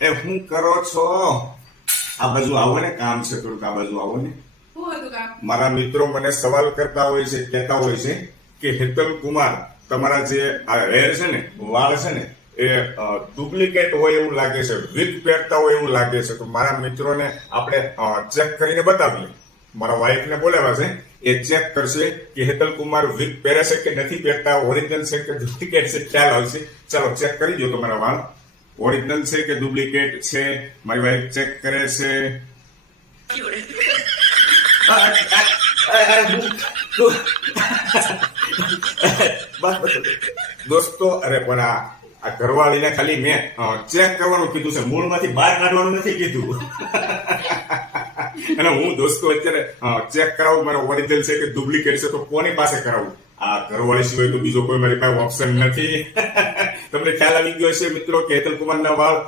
એ હું કરો છો? આ બાજુ આવો ને, કામ છે થોડુંક, આ બાજુ આવો ને. શું હતું કામ? મારા મિત્રો મને સવાલ કરતા હોય છે, કહેતા હોય છે કે હેતલ કુમાર, તમારા જે આ હેર છે ને, વાળ છે ને, એ ડુપ્લિકેટ હોય એવું લાગે છે, વિગ પહેરતા હોય એવું લાગે છે. તો મારા મિત્રોને આપણે ચેક કરીને બતાવીએ. મારા વાઈફને બોલાવ્યા છે, એ ચેક કરશે કે હેતલ કુમાર વિગ પહેરે છે કે નથી પહેરતા, ઓરિજિનલ છે કે ડુપ્લિકેટ છે, ખ્યાલ આવશે. ચાલો ચેક કરી દો તમારા વાળ, ઓરિજિનલ છે કે ડુપ્લિકેટ છે. મારી વાઈફ ચેક કરે છે. દોસ્તો, અરે પણ આ ઘરવાળીને ખાલી મેં ચેક કરવાનું કીધું છે, મૂળમાંથી બહાર કાઢવાનું નથી કીધું. અને હું દોસ્તો અત્યારે ચેક કરાવું મારો ઓરિજિનલ છે કે ડુપ્લિકેટ છે, તો કોની પાસે કરાવું? આ ઘરવાળી સિવાય તો બીજો કોઈ મારી પાસે ઓપ્શન નથી. તમને ખ્યાલ આવી ગયો છે મિત્રો કે હેતલ કુમારના વાળ